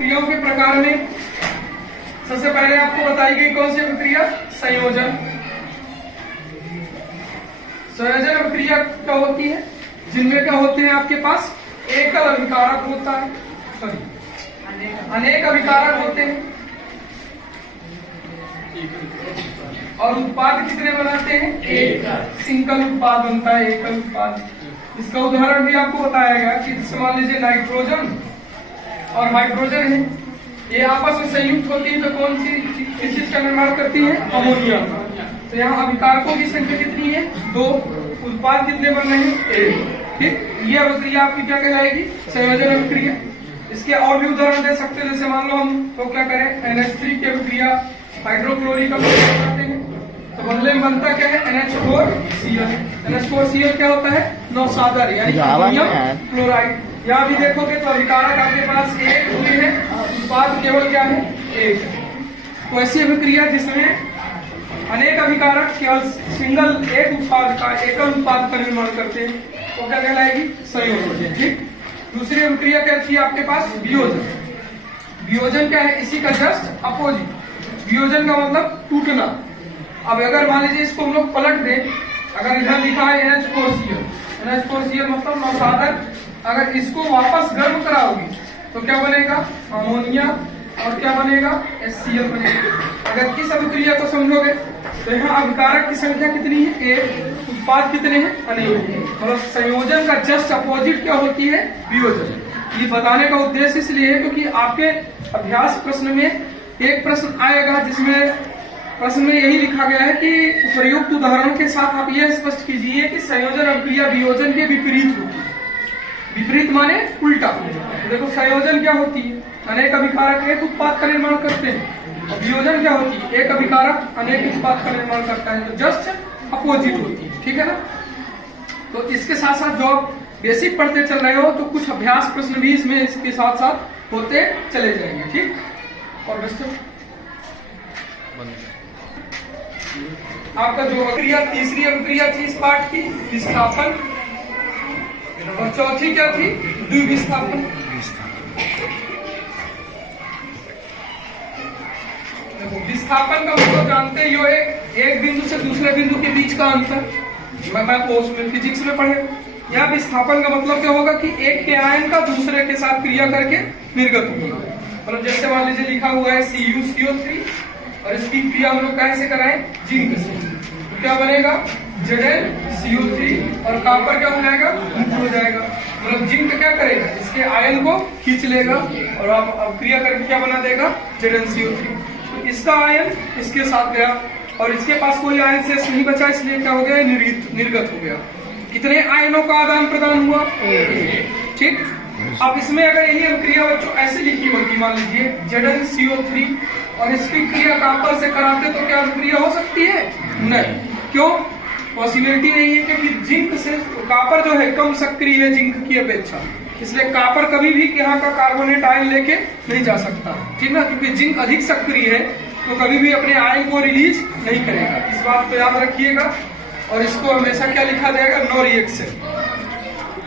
क्रियाओं के प्रकार में सबसे पहले आपको बताई गई कौन सी अभिक्रिया? संयोजन। संयोजन अभिक्रिया क्या होती है? जिनमें क्या होते हैं आपके पास एकल अभिकारक होता है, अनेक अभिकारक होते हैं और उत्पाद कितने बनाते हैं? एक। सिंगल उत्पाद बनता है, एकल उत्पाद। इसका उदाहरण भी आपको बताया गया कि मान लीजिए नाइट्रोजन और हाइड्रोजन है, ये आपस में संयुक्त होती है तो कौन सी किस चीज का निर्माण करती है? अमोनिया। तो यहाँ अभिकारकों की संख्या कितनी है? 2। उत्पाद कितने बन रहे हैं? 1। ठीक, ये अभिक्रिया आपकी क्या कहलाएगी? संयोजन अभिक्रिया। इसके और भी उदाहरण दे सकते हैं, जैसे मान लो हम तो क्या करें, NH3 की अभिक्रिया हाइड्रोक्लोरिक का प्रयोग करते हैं तो बदले में बनता क्या है? NH4Cl। NH4Cl क्या होता है? नौसागर यानी अमोनियम क्लोराइड। यहाँ भी देखोगे तो अभिकारक आपके पास एक हुए हैं, उत्पाद केवल क्या है? एक। तो ऐसी अभिक्रिया जिसमें अनेक अभिकारक केवल सिंगल एक उत्पाद का, एकल उत्पाद का निर्माण करते हैं तो क्या कहलाएगी? संयोजन। ठीक। दूसरी अभिक्रिया क्या थी आपके पास? वियोजन। वियोजन क्या है? इसी का जस्ट अपोजिट। वियोजन का मतलब टूटना। अब अगर मान लीजिए इसको हम लोग पलट दें, अगर इधर लिखा है NH4Cl, NH4Cl मतलब नौसागर, अगर इसको वापस गर्म कराओगे तो क्या बनेगा? अमोनिया। और क्या बनेगा? HCl बनेगा। अगर इस अभिक्रिया को समझोगे तो यहाँ अभिकारक की संख्या कितनी है? 1। उत्पाद कितने हैं? अनेक। मतलब संयोजन का जस्ट अपोजिट क्या होती है? वियोजन। ये बताने का उद्देश्य इसलिए है क्योंकि आपके अभ्यास प्रश्न में एक प्रश्न आएगा जिसमें प्रश्न में यही लिखा गया है कि प्रयुक्त उदाहरणों के साथ आप यह स्पष्ट कीजिए कि संयोजन अभिक्रिया वियोजन के विपरीत होती है। विपरीत माने उल्टा। देखो संयोजन क्या होती है? अनेक अभिकारक एक उत्पाद का निर्माण करते हैं। और वियोजन क्या होती है? एक अभिकारक अनेक उत्पाद का निर्माण करता है, तो जस्ट अपोजिट होती है। ठीक है ना? तो इसके साथ साथ जो आप बेसिक पढ़ते चल रहे हो तो कुछ अभ्यास प्रश्न भी इसमें इसके साथ साथ होते चले जाएंगे। ठीक। और दोस्तों आपका जो अभिक्रिया, तीसरी अभिक्रिया थी इस पाठ की, विस्थापन। और चौथी क्या थी? द्विविस्थापन। देखो विस्थापन का मतलब जानते ही हो, एक बिंदु से दूसरे बिंदु के बीच का अंतर। मैं उसमें फिजिक्स में पढ़े। या विस्थापन का मतलब क्या होगा कि एक के आयन का दूसरे के साथ क्रिया करके निर्गत होगा। मतलब जैसे मान लीजिए लिखा हुआ है CuCO3 और इसकी क्रिया हम लोग कैसे कराएं? जिंक से। तो क्या बनेगा? ZnCO3 और कॉपर क्या हो जाएगा? मुक्त हो जाएगा। मतलब जिंक क्या करेगा? इसके आयन को खींच लेगा और अब क्रिया करके क्या बना देगा? ZnCO3। तो इसका आयन इसके साथ गया और इसके पास कोई आयन शेष नहीं बचा, इसलिए क्या हो गया? निर्गत हो गया। कितने आयनों का आदान प्रदान हुआ? ठीक। अब इसमें अगर यही अभिक्रिया बच्चों ऐसे लिखी होती, मान लीजिए ZnCO3 और इसकी क्रिया कॉपर से कराते तो क्या अभिक्रिया हो सकती है? नहीं। क्यों? पॉसिबिलिटी नहीं है क्योंकि जिंक से कॉपर जो है कम सक्रिय है जिंक की अपेक्षा, इसलिए कॉपर कभी भी यहाँ का कार्बोनेट आयन लेके नहीं जा सकता। ठीक ना? क्योंकि जिंक अधिक सक्रिय है तो कभी भी अपने आयन को रिलीज नहीं करेगा। इस बात को याद रखिएगा। और इसको हमेशा क्या लिखा जाएगा? No reaction.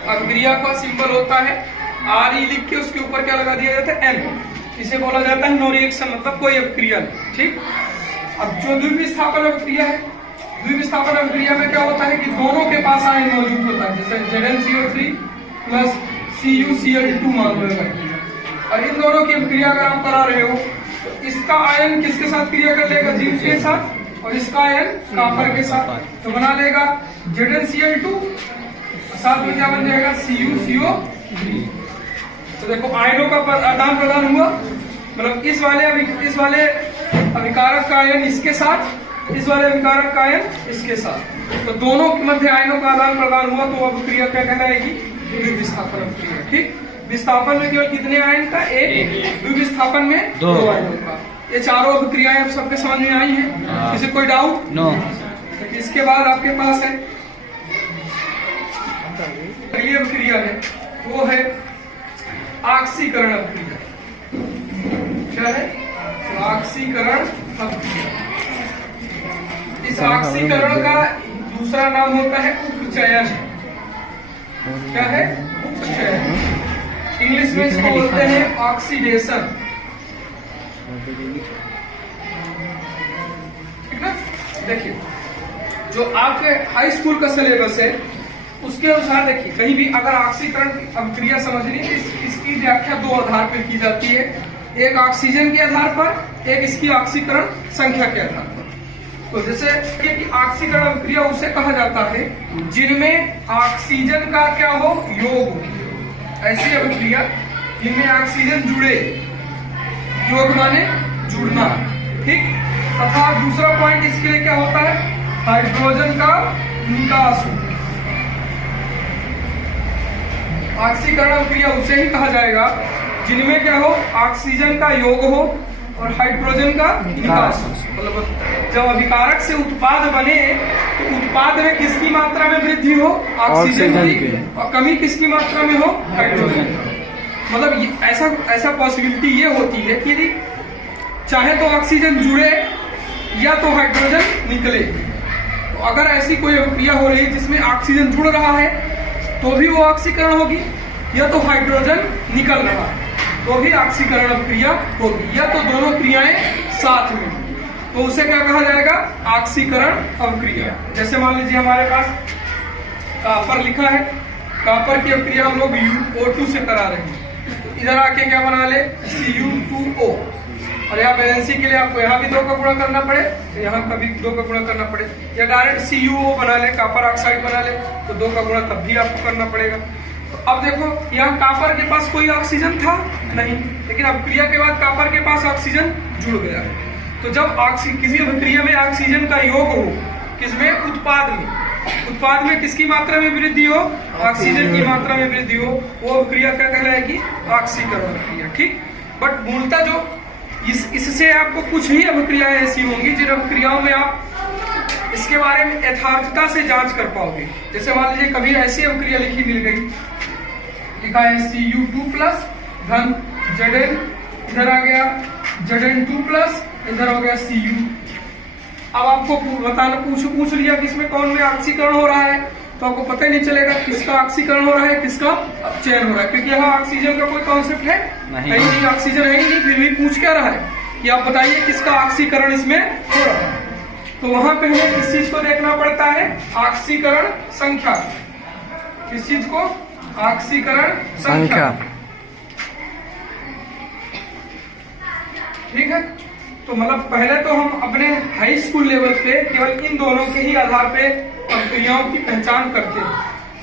अभिक्रिया का सिंबल होता है Re लिख के उसके ऊपर क्या लगा दिया जाता है? N। इसे बोला जाता है नो रिएक्शन, मतलब कोई अभिक्रिया नहीं। ठीक। अब जो द्विविस्थापन अभिक्रिया है, द्विविस्थापन अभिक्रिया में क्या होता है कि दोनों के पास आयन मौजूद होता है। जैसे ZnCO3 प्लस CuCl2 मान लो, और इन दोनों की अभिक्रिया अगर आप करा रहे हो तो इसका आयन किसके साथ क्रिया कर लेगा? जिंक के साथ। और इसका आयन कॉपर के साथ, तो बना लेगा ZnCl2, साथ में क्या बन जाएगा? CuCO3। तो देखो आयनों का आदान प्रदान हुआ। मतलब इस वाले अभिकारक का आयन इसके साथ, इस वाले अभिकारक का आयन इसके साथ, तो दोनों के मध्य आयनों का आदान प्रदान हुआ तो अभिक्रिया क्या कहलाएगी? द्विविस्थापन अभिक्रिया। ठीक। विस्थापन में केवल कितने आयन का? एक। द्विविस्थापन में 2 आयनों का। ये चारों अभिक्रियाएं आप सबके समझ में आई हैं? किसी कोई डाउट? नो। इसके बाद आपके पास है अगली अभिक्रिया है, वो है ऑक्सीकरण अभिक्रिया। क्या है? ऑक्सीकरण अभिक्रिया। इस ऑक्सीकरण का दूसरा नाम होता है उपचयन। क्या है? उपचयन। इंग्लिश में इसको बोलते हैं ऑक्सीडेशन। ठीक ना। देखिए जो आपके हाई स्कूल का सिलेबस है उसके अनुसार देखिए कहीं भी अगर ऑक्सीकरण अभिक्रिया समझनी है इसकी व्याख्या दो आधार पर की जाती है, एक ऑक्सीजन के आधार पर, एक इसकी ऑक्सीकरण संख्या के आधार पर। तो जैसे कि ऑक्सीकरण अभिक्रिया उसे कहा जाता है जिनमें ऑक्सीजन का क्या हो, योग। ऐसी अभिक्रिया जिनमें ऑक्सीजन जुड़े, योग माने जुड़ना, ठीक। तथा दूसरा पॉइंट इसके लिए क्या होता है, हाइड्रोजन का निकास हो। ऑक्सीकरण अभिक्रिया उसे ही कहा जाएगा जिनमें क्या हो, ऑक्सीजन का योग हो और हाइड्रोजन का निकास हो। मतलब जब अभिकारक से उत्पाद बने तो उत्पाद में किसकी मात्रा में वृद्धि हो, ऑक्सीजन की, और कमी किसकी मात्रा में हो, हाइड्रोजन। मतलब ऐसा पॉसिबिलिटी ये होती है कि यदि चाहे तो ऑक्सीजन जुड़े या तो हाइड्रोजन निकले। तो अगर ऐसी कोई अभिक्रिया हो रही है जिसमें ऑक्सीजन जुड़ रहा है तो भी वो ऑक्सीकरण होगी, या तो हाइड्रोजन निकल रहा है तो भी ऑक्सीकरण अभिक्रिया होगी, या तो दोनों क्रियाएं साथ में, तो उसे क्या कहा जाएगा, ऑक्सीकरण अभिक्रिया। जैसे मान लीजिए हमारे पास कॉपर लिखा है, कॉपर की अभिक्रिया हम लोग O2 से करा रहे हैं, तो इधर आके क्या बना ले, Cu2O, और यहाँ बैलेंसी के लिए आपको यहाँ भी 2 का गुणा करना पड़े, यहाँ कभी 2 का गुणा करना पड़े, या डायरेक्ट CuO बना ले, कॉपर ऑक्साइड बना ले, तो 2 का गुणा तब भी आपको करना पड़ेगा। तो अब देखो यहाँ कॉपर के पास कोई ऑक्सीजन था नहीं, लेकिन अभिक्रिया के बाद कॉपर के पास ऑक्सीजन जुड़ गया है। तो जब किसी अभिक्रिया में ऑक्सीजन का योग हो, किसमें, उत्पाद में किसकी मात्रा में वृद्धि हो, ऑक्सीजन की मात्रा में वृद्धि हो, वो अभिक्रिया क्या कहलाएगी, ऑक्सीकरण अभिक्रिया, ठीक। बट मूलतः जो इससे आपको कुछ ही अभिक्रियाएं ऐसी होंगी जिन अभिक्रियाओं में आप इसके बारे में यथार्थता से जांच कर पाओगे। जैसे मान लीजिए कभी ऐसी अभिक्रिया लिखी मिल गई, लिखा है Cu2+ धन Zn, इधर आ गया Zn2+, इधर हो गया Cu। अब आपको बताना पूछ लिया कि इसमें कौन में ऑक्सीकरण हो रहा है, तो आपको पता ही नहीं चलेगा किसका ऑक्सीकरण हो रहा है, किसका अपचयन हो रहा है, क्योंकि यहाँ ऑक्सीजन का कोई कॉन्सेप्ट है नहीं, ऑक्सीजन है ही नहीं, फिर भी पूछ क्या रहा है कि आप बताइए किसका ऑक्सीकरण इसमें हो रहा है। तो वहां पे हमें किस चीज को देखना पड़ता है, ऑक्सीकरण संख्या। किस चीज को, ऑक्सीकरण संख्या, ठीक है। तो मतलब पहले तो हम अपने हाई स्कूल लेवल पे केवल इन दोनों के ही आधार पे अभिक्रियाओं की पहचान करते हैं,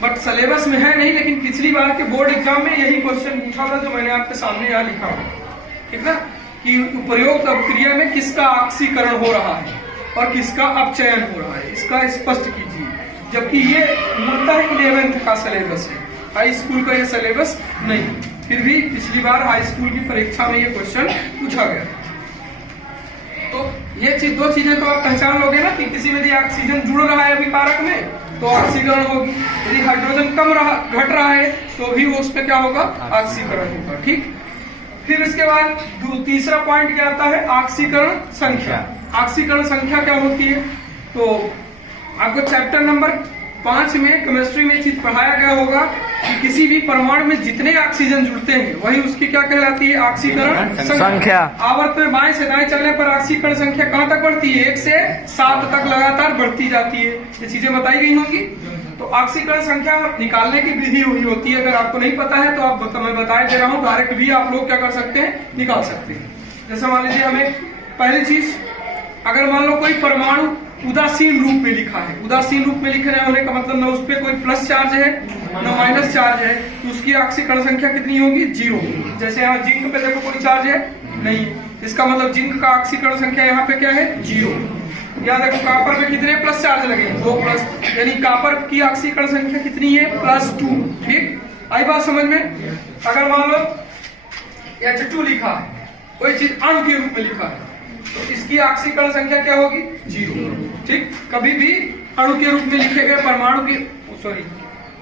बट सिलेबस में है नहीं। लेकिन पिछली बार के बोर्ड एग्जाम में यही क्वेश्चन पूछा था जो मैंने आपके सामने यहाँ लिखा हुआ, ठीक ना, कि उपरोक्त अभिक्रिया में किसका ऑक्सीकरण हो रहा है और किसका अपचयन हो रहा है, इसका स्पष्ट कीजिए। जबकि ये मूलतः 11th का सिलेबस है, हाई स्कूल का ये सिलेबस नहीं, फिर भी पिछली बार हाई स्कूल की परीक्षा में ये क्वेश्चन पूछा गया। तो ये दो चीजें तो आप पहचान लोगे ना कि किसी में यदि ऑक्सीजन जुड़ रहा है अभिकारक में तो ऑक्सीकरण होगी, यदि हाइड्रोजन घट रहा है तो भी वो उस पर क्या होगा, ऑक्सीकरण होगा, ठीक। फिर इसके बाद तीसरा पॉइंट क्या आता है, ऑक्सीकरण संख्या। ऑक्सीकरण संख्या क्या होती है, तो आपको चैप्टर नंबर 5 में केमिस्ट्री में चीज पढ़ाया गया होगा कि किसी भी परमाणु में जितने ऑक्सीजन जुड़ते हैं वही उसकी क्या कहलाती है, ऑक्सीकरण संख्या। आवर्त में बाएं से दाएं चलने पर ऑक्सीकरण संख्या कहाँ तक बढ़ती है, 1 से 7 तक लगातार बढ़ती जाती है। ये चीजें बताई गई होंगी। तो ऑक्सीकरण संख्या निकालने की विधि हुई होती है, अगर आपको नहीं पता है तो आप मैं बताए दे रहा हूँ, डायरेक्ट भी आप लोग क्या कर सकते हैं, निकाल सकते हैं। जैसे मान लीजिए हमें पहली चीज, अगर मान लो कोई परमाणु उदासीन रूप में लिखा है, उदासीन रूप में लिखने होने का मतलब न उस पर कोई प्लस चार्ज है न माइनस चार्ज है, तो उसकी ऑक्सीकरण संख्या कितनी होगी, 0। जैसे यहाँ जिंक पे देखो कोई चार्ज है नहीं, इसका मतलब जिंक का ऑक्सीकरण संख्या यहाँ पे क्या है, 0। यहाँ देखो कॉपर पे कितने प्लस चार्ज लगे, 2+, यानी कॉपर की ऑक्सीकरण संख्या कितनी है, +2, ठीक। आई बात समझ में। अगर मान लो H2 लिखा है, कोई चीज अणु के रूप में लिखा है, तो इसकी ऑक्सीकरण संख्या क्या होगी, 0, ठीक। कभी भी अणु के रूप में लिखे गए परमाणु की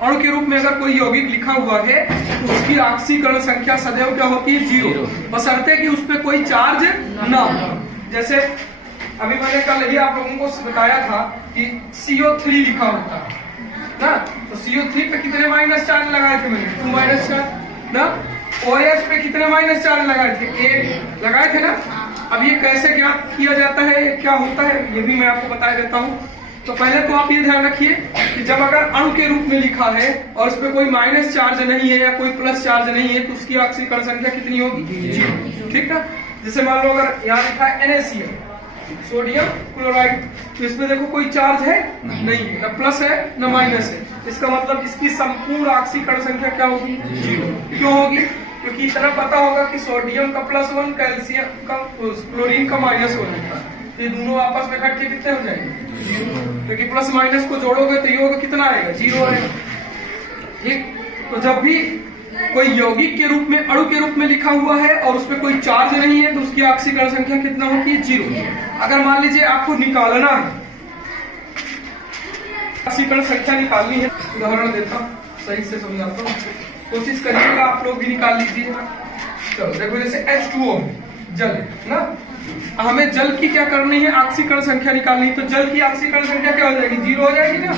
अणु के रूप में अगर कोई यौगिक लिखा हुआ है तो उसकी ऑक्सीकरण संख्या सदैव क्या होती है, 0, बशर्ते कि उस पर कोई चार्ज ना हो। जैसे अभी मैंने कल ही आप लोगों को बताया था कि CO3 लिखा होता है ना, तो CO3 पे कितने माइनस चार्ज लगाए थे मैंने, 2 माइनस चार्ज ना। OH पे कितने माइनस चार्ज लगाए थे? 1 लगाए थे ना। अब ये कैसे ज्ञात किया जाता है, क्या होता है, ये भी मैं आपको बता देता हूँ। तो पहले तो आप ये ध्यान रखिए कि जब अगर अणु के रूप में लिखा है और उस पर कोई माइनस चार्ज नहीं है या कोई प्लस चार्ज नहीं है तो उसकी ऑक्सीकरण संख्या कितनी होगी? 0। ठीक ना। जैसे मान लो अगर यहाँ लिखा है NaCl, सोडियम क्लोराइड, तो इसमें देखो कोई चार्ज है नहीं है, न प्लस है न माइनस है। इसका मतलब इसकी संपूर्ण ऑक्सीकरण संख्या क्या होगी? 0। क्यों होगी? क्योंकि इतना पता होगा कि सोडियम का +1, कैल्शियम का, क्लोरीन का -1 होगा, तो ये दोनों आपस में इकट्ठे कितने हो जाएंगे? 0। क्योंकि प्लस माइनस को जोड़ोगे तो योग कितना आएगा? 0 आएगा। ठीक। तो जब भी कोई यौगिक के रूप में, अणु के रूप में लिखा हुआ है और उसमें कोई चार्ज नहीं है तो उसकी ऑक्सीकरण संख्या कितना होती है? 0। अगर मान लीजिए आपको निकालना है, ऑक्सीकरण संख्या निकालनी है, उदाहरण देता हूँ, सही से समझाता हूँ, कोशिश करिएगा आप लोग भी निकाल लीजिए। चलो देखो, जैसे H2O जल है ना, हमें जल की क्या करनी है? ऑक्सीकरण संख्या निकालनी है। तो जल की ऑक्सीकरण संख्या क्या हो जाएगी? 0 हो जाएगी ना।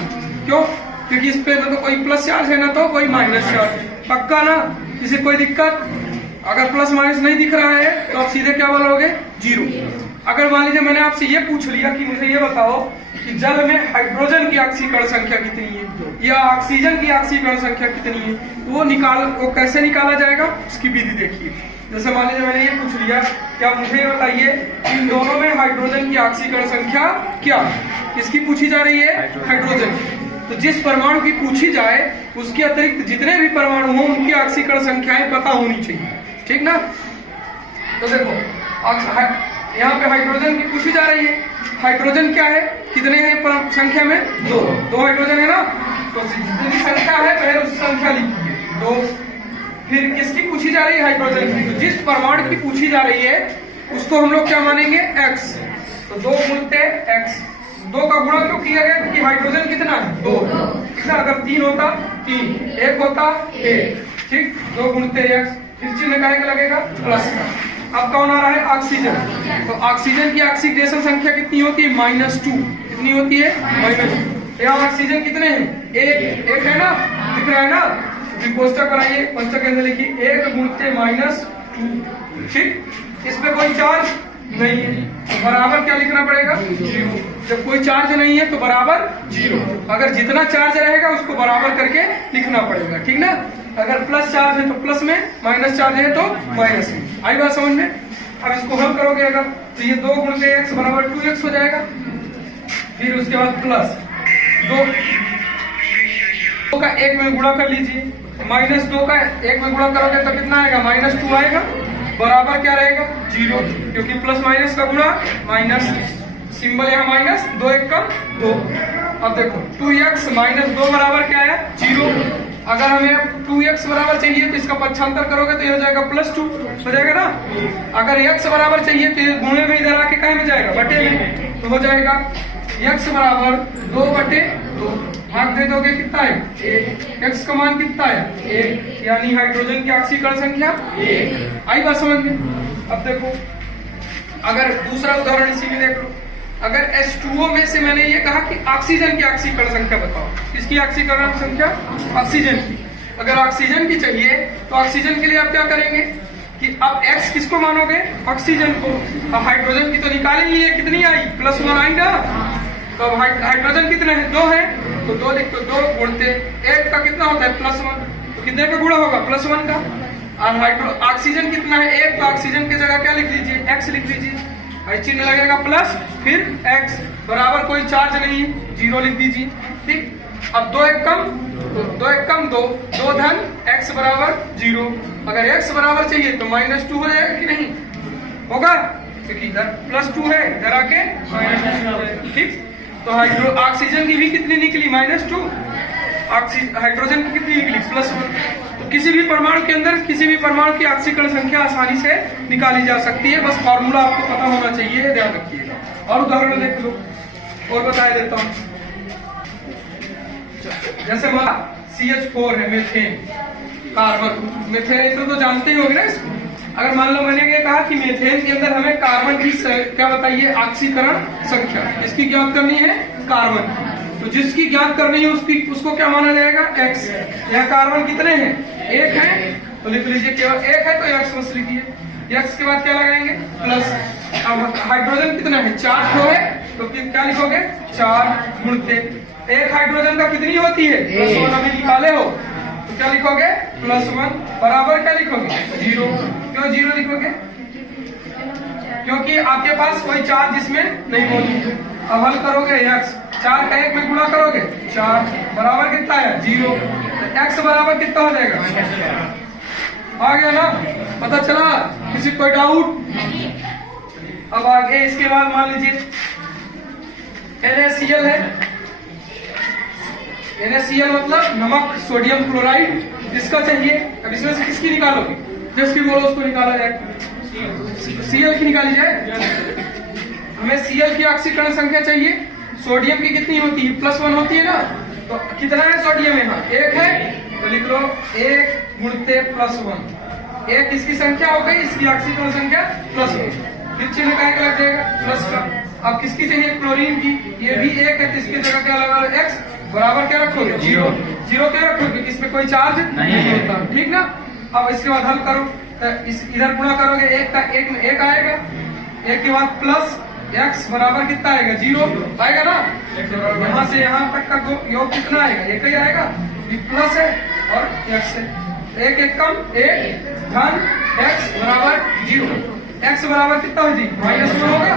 क्यों? क्योंकि इस पे ना तो कोई प्लस चार्ज है ना तो कोई माइनस चार्ज। पक्का ना? किसी कोई दिक्कत? अगर प्लस माइनस नहीं दिख रहा है तो आप सीधे क्या बोलोगे? 0। अगर मान लीजिए मैंने आपसे ये पूछ लिया कि मुझे ये बताओ कि जल में हाइड्रोजन की ऑक्सीकरण संख्या कितनी है या ऑक्सीजन की ऑक्सीकरण संख्या कितनी है, तो वो कैसे निकाला जाएगा उसकी विधि देखिए। जैसे मान लीजिए मैंने ये पूछ लिया कि आप मुझे ये बताइए इन दोनों में हाइड्रोजन की ऑक्सीकरण संख्या क्या? किसकी पूछी जा रही है? हाइड्रोजन। तो जिस परमाणु की पूछी जाए उसके अतिरिक्त जितने भी परमाणु हों उनकी ऑक्सीकरण संख्याएं पता होनी चाहिए। ठीक ना। तो देखो यहाँ पे हाइड्रोजन की पूछी जा रही है। हाइड्रोजन क्या है? कितने हैं संख्या में? 2 हाइड्रोजन है ना। तो जितनी संख्या है पहले उस संख्या लिखिए 2। फिर किसकी पूछी जा रही है? हाइड्रोजन की। तो जिस परमाणु की पूछी जा रही है उसको हम लोग क्या मानेंगे? X। तो 2 गुणते X। 2 का गुणा क्यों किया गया? क्योंकि हाइड्रोजन कितना है? 2। कितना? अगर 3 होता 3, 1 होता 1। ठीक। 2 गुणते X, फिर चिन्ह का लगेगा प्लस का। अब कौन आ रहा है? ऑक्सीजन। तो ऑक्सीजन की ऑक्सीडेशन संख्या कितनी होती है? -2। कितनी होती है? -2। यहाँ ऑक्सीजन कितने हैं? 1 है ना, दिख रहा है ना। कोष्टक बनाइए, कोष्टक के अंदर लिखिए 1 गुणते -2। ठीक। इसमें कोई चार्ज नहीं है तो बराबर क्या लिखना पड़ेगा? 0। जब कोई चार्ज नहीं है तो बराबर 0। अगर जितना चार्ज रहेगा उसको बराबर करके लिखना पड़ेगा। ठीक ना। अगर प्लस चार्ज है तो प्लस में, माइनस चार्ज है तो माइनस में। आई बात समझ में? अब इसको हल करोगे अगर तो ये 2 गुणते X बराबर 2X हो जाएगा। फिर उसके बाद प्लस 2 का 1 में गुणा कर लीजिए, -2 का 1 में गुणा करोगे तो कितना आएगा? -2 आएगा। बराबर क्या रहेगा? 0। क्योंकि प्लस माइनस का गुणा माइनस, सिंबल यहाँ माइनस, 2 1 का 2। अब देखो 2x -2 बराबर क्या है? 0। अगर हमें 2x बराबर चाहिए तो इसका पक्षांतर करोगे तो ये हो जाएगा +2 हो जाएगा ना। अगर x बराबर चाहिए तो ये गुणे में इधर आके कहीं में जाएगा? बटे में। तो हो जाएगा x बराबर 2/2। भाग दे दोगे कितना है? 1। x का मान कितना है? 1। यानी हाइड्रोजन की ऑक्सीकरण संख्या 1। आई बात समझ में? अब देखो अगर दूसरा उदाहरण इसी में देख लो। अगर H2O में से मैंने ये कहा कि ऑक्सीजन की ऑक्सीकरण संख्या बताओ। किसकी ऑक्सीकरण संख्या? ऑक्सीजन की। अगर ऑक्सीजन की चाहिए तो ऑक्सीजन के लिए आप क्या करेंगे कि अब X किसको मानोगे? ऑक्सीजन को। अब हाइड्रोजन की तो निकाल ही लिए, कितनी आई? +1 आई ना। तो अब हाइड्रोजन कितने हैं? 2 है तो 2 लिख दो। 2 गुणते 1 का कितना होता है? +1। तो कितने का गुणा होगा? +1 का। और ऑक्सीजन कितना है? 1। तो ऑक्सीजन की जगह क्या लिख लीजिए? X लिख लीजिए। चिन्ह लगेगा प्लस, फिर x बराबर कोई चार्ज नहीं, 0 लिख दीजिए। ठीक। अब 2 1 कम, तो 2 1 कम 2, 2 धन x बराबर 0। अगर x बराबर चाहिए तो -2 हो जाएगा कि नहीं? होगा, क्योंकि इधर +2 है, इधर आके -2 हो जाएगा। ठीक। तो ऑक्सीजन की भी कितनी निकली? -2। हाइड्रोजन की कितनी निकली? +1। तो किसी भी परमाणु के अंदर किसी भी परमाणु की ऑक्सीकरण संख्या आसानी से निकाली जा सकती है। बस फॉर्मूला आपको पता होना चाहिए, ध्यान रखिएगा। और उदाहरण देख लो और बता देता हूँ। जैसे मान CH4 है, मीथेन, कार्बन। मीथेन तो जानते ही होंगे ना इसको। अगर मान लो मैंने ये कहा कि मीथेन के अंदर हमें कार्बन की क्या बताइए? ऑक्सीकरण संख्या। इसकी ज्ञात करनी है? कार्बन। तो जिसकी ज्ञात करनी है उसको क्या माना जाएगा? X। यहाँ कार्बन कितने हैं? 1 है तो लिख लीजिए केवल एक है तो x बस लिखिए। x के बाद क्या लगाएंगे प्लस। अब हाइड्रोजन कितना है 4 ठो है तो फिर क्या लिखोगे 4 गुणते एक हाइड्रोजन का कितनी होती है +1 अभी निकाले हो तो क्या लिखोगे +1 बराबर क्या लिखोगे 0। क्यों 0 लिखोगे? क्योंकि आपके पास कोई चार्ज इसमें नहीं मौजूद है। अब हल करोगे x 4 का 1 में गुणा करोगे 4 बराबर कितना है 0। x बराबर कितना हो जाएगा? आ गया ना? पता चला? किसी कोई डाउट? अब आगे इसके बाद मान लीजिए NaCl है। NaCl मतलब नमक सोडियम क्लोराइड। इसका चाहिए। अब इसमें से किसकी निकालोगे? जिसकी बोलो उसको निकाला जाए। Cl की निकाली जाए। हमें Cl की ऑक्सीकरण संख्या चाहिए। सोडियम की कितनी होती है +1 होती है ना। तो कितना है सोडियम यहाँ 1 है तो लिख लो 1 गुणते +1। 1 इसकी संख्या हो गई इसकी ऑक्सीकरण संख्या +1 फिर चिन्ह का लग जाएगा प्लस का। अब किसकी चाहिए क्लोरीन की ये भी 1 है तो इसकी जगह क्या लगा लो x बराबर क्या रखोगे 0। 0 क्या रखोगे? इसमें कोई चार्ज नहीं होता ठीक ना। अब इसके बाद हल करो तो इस इधर गुणा करोगे 1 का 1 में 1 आएगा। 1 के बाद प्लस x बराबर कितना आएगा 0 आएगा ना। यहाँ से यहाँ तक का योग कितना आएगा 1 ही आएगा। प्लस है और x है 1 1 कम 1 धन x बराबर 0। x बराबर कितना हो जी -1 होगा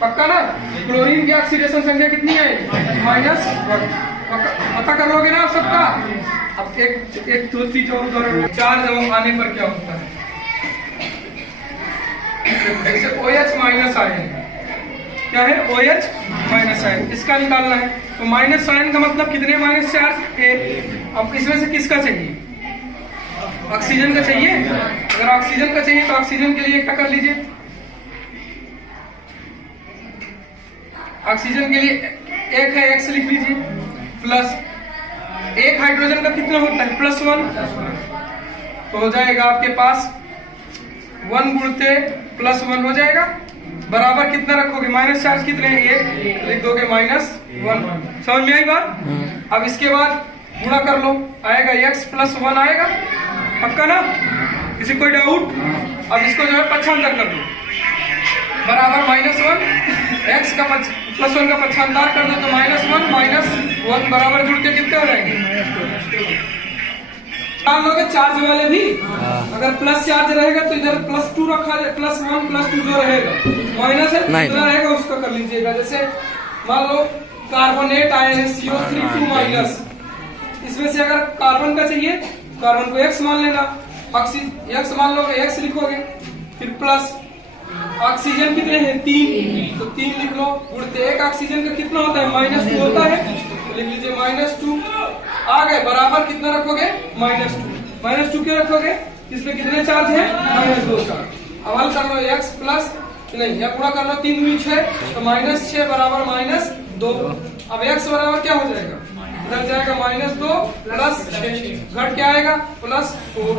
पक्का ना। क्लोरीन की ऑक्सीडेशन संख्या कितनी है -1 पता कर लोगे ना सबका। अब एक दो चीज और चार्ज आने पर क्या होता है जैसे OH माइनस आयन क्या है OH माइनस आयन इसका निकालना है। तो माइनस आयन का मतलब कितने माइनस चार्ज 1। अब इसमें से किसका चाहिए ऑक्सीजन का चाहिए। अगर ऑक्सीजन का चाहिए तो ऑक्सीजन के लिए क्या कर लीजिए ऑक्सीजन के लिए 1 है x लिख लीजिए प्लस 1 हाइड्रोजन का कितना होता है +1 तो हो जाएगा आपके पास 1 गुणते +1 हो जाएगा बराबर कितना रखोगे माइनस चार्ज कितने हैं 1 लिख दोगे -1। समझ में आई बात? अब इसके बाद गुणा कर लो आएगा x +1 आएगा पक्का ना। किसी कोई डाउट? अब इसको जो है पक्षांतर कर दो बराबर -1 x का +1 का पक्षांतर कर दो तो -1 बराबर जुड़ के कितने हो जाएंगे मान लोगे चार्ज वाले भी। अगर प्लस चार्ज रहेगा तो इधर +2 रखा जाए +1 +2 जो रहेगा माइनस है कितना रहेगा उसका कर लीजिएगा। जैसे मान लो कार्बोनेट आए हैं CO3 2- इसमें से अगर कार्बन का चाहिए कार्बन को x मान लेना x मान लोगे x लिखोगे फिर प्लस ऑक्सीजन कितने हैं 3 तो 3 लिख लो गुणते 1 ऑक्सीजन का कितना होता है -2 होता है तो लिख लीजिए -2 आ गए बराबर कितना रखोगे -2 क्यों रखोगे इसमें कितने चार्ज है -2 चार्ज। अब हल कर लो x प्लस नहीं या पूरा कर लो 3 दूनी 6 तो -6 बराबर -2। अब x बराबर क्या हो जाएगा इधर जाएगा -2 प्लस 6 घट क्या आएगा +4।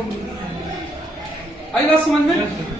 आई बात समझ में?